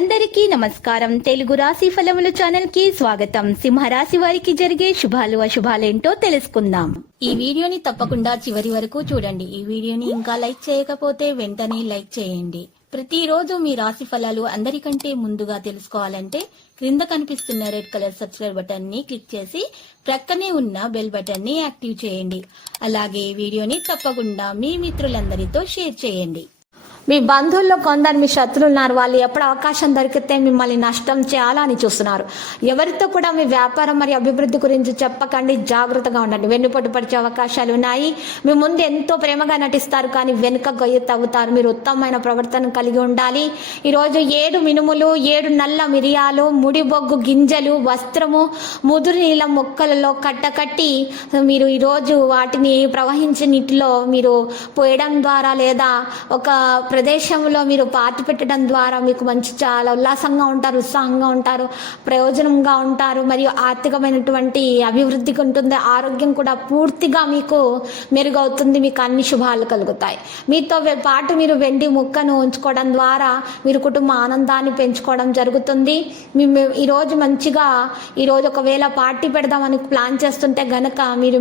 అందరికీ నమస్కారం. తెలుగు రాశి ఫలముల ఛానల్ కి స్వాగతం. సింహరాశి వారికి జరిగే శుభాలు అశుభాలేంటో తెలుసుకుందాం. ఈ వీడియోని తప్పకుండా చివరి వరకు చూడండి. ఈ వీడియోని ఇంకా లైక్ చేయకపోతే వెంటనే లైక్ చేయండి. ప్రతిరోజు మీ రాశి ఫలాలు అందరికంటే ముందుగా తెలుసుకోవాలంటే క్రింద కనిపిస్తున్న రెడ్ కలర్ సబ్స్క్రైబ్ బటన్ ని క్లిక్ చేసి ప్రక్కనే ఉన్న బెల్ బటన్ ని యాక్టివ్ చేయండి. అలాగే ఈ వీడియోని తప్పకుండా మీ మిత్రులందరితో షేర్ చేయండి. మీ బంధువుల్లో కొందరు మీ శత్రువులు ఉన్నారు. వాళ్ళు ఎప్పుడు అవకాశం దొరికితే మిమ్మల్ని నష్టం చేయాలని చూస్తున్నారు. ఎవరితో కూడా మీ వ్యాపారం మరియు అభివృద్ధి గురించి చెప్పకండి. జాగ్రత్తగా ఉండండి. వెన్నుపోటు పరిచే అవకాశాలు ఉన్నాయి. మీ ముందు ఎంతో ప్రేమగా నటిస్తారు, కానీ వెనుక గొయ్యి తవ్వుతారు. మీరు ఉత్తమమైన ప్రవర్తన కలిగి ఉండాలి. ఈరోజు 7 మినుములు, 7 నల్ల మిరియాలు, ముడిబొగ్గు గింజలు, వస్త్రము, ముదురు నీళ్ళ మొక్కలలో కట్టకట్టి మీరు ఈరోజు వాటిని ప్రవహించే నీటిలో మీరు పోయడం ద్వారా లేదా ఒక ప్రదేశంలో మీరు పాతి పెట్టడం ద్వారా మీకు మంచి చాలా ఉల్లాసంగా ఉంటారు, ఉత్సాహంగా ఉంటారు, ప్రయోజనంగా ఉంటారు, మరియు ఆర్థికమైనటువంటి అభివృద్ధికి ఉంటుంది. ఆరోగ్యం కూడా పూర్తిగా మీకు మెరుగవుతుంది. మీకు అన్ని శుభాలు కలుగుతాయి. మీతో పాటు మీరు వెండి ముక్కను ఉంచుకోవడం ద్వారా మీరు కుటుంబ ఆనందాన్ని పెంచుకోవడం జరుగుతుంది. ఈరోజు మంచిగా ఈరోజు ఒకవేళ పార్టీ పెడదామని ప్లాన్ చేస్తుంటే గనక మీరు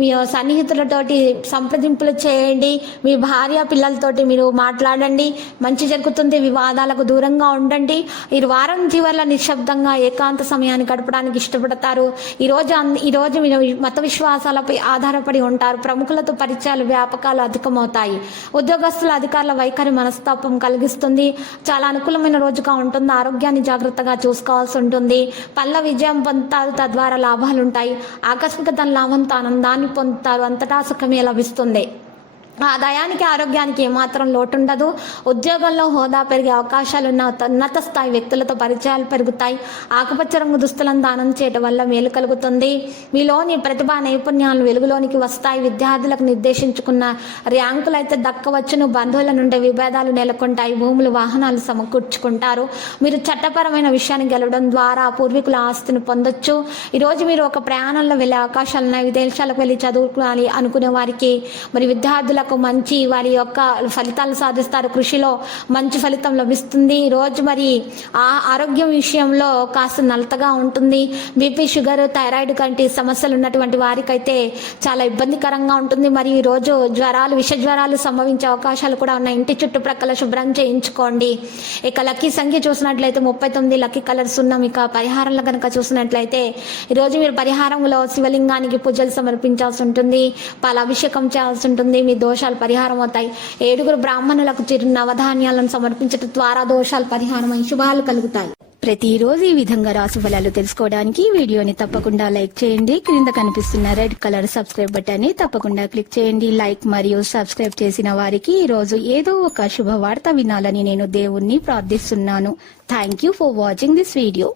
మీ సన్నిహితులతోటి సంప్రదింపులు చేయండి. మీ భార్య పిల్లలతోటి మీరు మాట్లాడండి. మంచి జరుగుతుంది. వివాదాలకు దూరంగా ఉండండి. ఈ వారం చివర్ల నిశ్శబ్దంగా ఏకాంత సమయాన్ని గడపడానికి ఇష్టపడతారు. ఈరోజు మీరు మత విశ్వాసాలపై ఆధారపడి ఉంటారు. ప్రముఖులతో పరిచయాలు వ్యాపకాలు అధికమవుతాయి. ఉద్యోగస్తుల అధికారుల వైఖరి మనస్తాపం కలిగిస్తుంది. చాలా అనుకూలమైన రోజుగా ఉంటుంది. ఆరోగ్యాన్ని జాగ్రత్తగా చూసుకోవాల్సి ఉంటుంది. పనుల విజయం పొందుతారు. తద్వారా లాభాలుంటాయి. ఆకస్మిక ధన లాభంతో ఆనందాన్ని పొందుతారు. అంతటా సుఖమే లభిస్తుంది. ఆదాయానికి ఆరోగ్యానికి ఏమాత్రం లోటుండదు. ఉద్యోగంలో హోదా పెరిగే అవకాశాలు ఉన్న ఉన్నత స్థాయి వ్యక్తులతో పరిచయాలు పెరుగుతాయి. ఆకుపచ్చ రంగు దుస్తులను దానం చేయడం వల్ల మేలు కలుగుతుంది. మీలోని ప్రతిభా నైపుణ్యాలు వెలుగులోనికి వస్తాయి. విద్యార్థులకు నిర్దేశించుకున్న ర్యాంకులు అయితే దక్కవచ్చును. బంధువుల నుండి విభేదాలు నెలకొంటాయి. భూములు వాహనాలు సమకూర్చుకుంటారు. మీరు చట్టపరమైన విషయాన్ని గెలవడం ద్వారా పూర్వీకుల ఆస్తిని పొందొచ్చు. ఈరోజు మీరు ఒక ప్రయాణంలో వెళ్ళే అవకాశాలు ఉన్నాయి. విదేశాలకు వెళ్ళి చదువుకోవాలి అనుకునే వారికి మరి విద్యార్థుల మంచి వారి యొక్క ఫలితాలు సాధిస్తారు. కృషిలో మంచి ఫలితం లభిస్తుంది. ఈరోజు మరి ఆరోగ్యం విషయంలో కాస్త నలతగా ఉంటుంది. బీపీ, షుగర్, థైరాయిడ్ వంటి సమస్యలు ఉన్నటువంటి వారికైతే చాలా ఇబ్బందికరంగా ఉంటుంది. మరి ఈరోజు విష జ్వరాలు సంభవించే అవకాశాలు కూడా ఉన్నాయి. ఇంటి చుట్టుప్రక్కల శుభ్రం చేయించుకోండి. ఇక లక్కీ సంఖ్య చూసినట్లయితే 39, లక్కీ కలర్స్ ఉన్నాం. ఇక పరిహారంలో కనుక చూసినట్లయితే ఈరోజు మీరు పరిహారంలో శివలింగానికి పూజలు సమర్పించాల్సి ఉంటుంది. పాలాభిషేకం చేయాల్సి ఉంటుంది. మీ దోషాలు పరిహారం అవుతాయి. 7 బ్రాహ్మణులకు చిరు నవధాన్యాలను సమర్పించడం ద్వారా దోషాలు పరిహారమై శుభాలు కలుగుతాయి. ప్రతిరోజు ఈ విధంగా రాశి ఫలాలు తెలుసుకోవడానికి వీడియోని తప్పకుండా లైక్ చేయండి. క్రింద కనిపిస్తున్న రెడ్ కలర్ సబ్స్క్రైబ్ బటన్ ని తప్పకుండా క్లిక్ చేయండి. లైక్ మరియు సబ్స్క్రైబ్ చేసిన వారికి ఈ రోజు ఏదో ఒక శుభవార్త వినాలని నేను దేవుణ్ణి ప్రార్థిస్తున్నాను. Thank you for watching this video.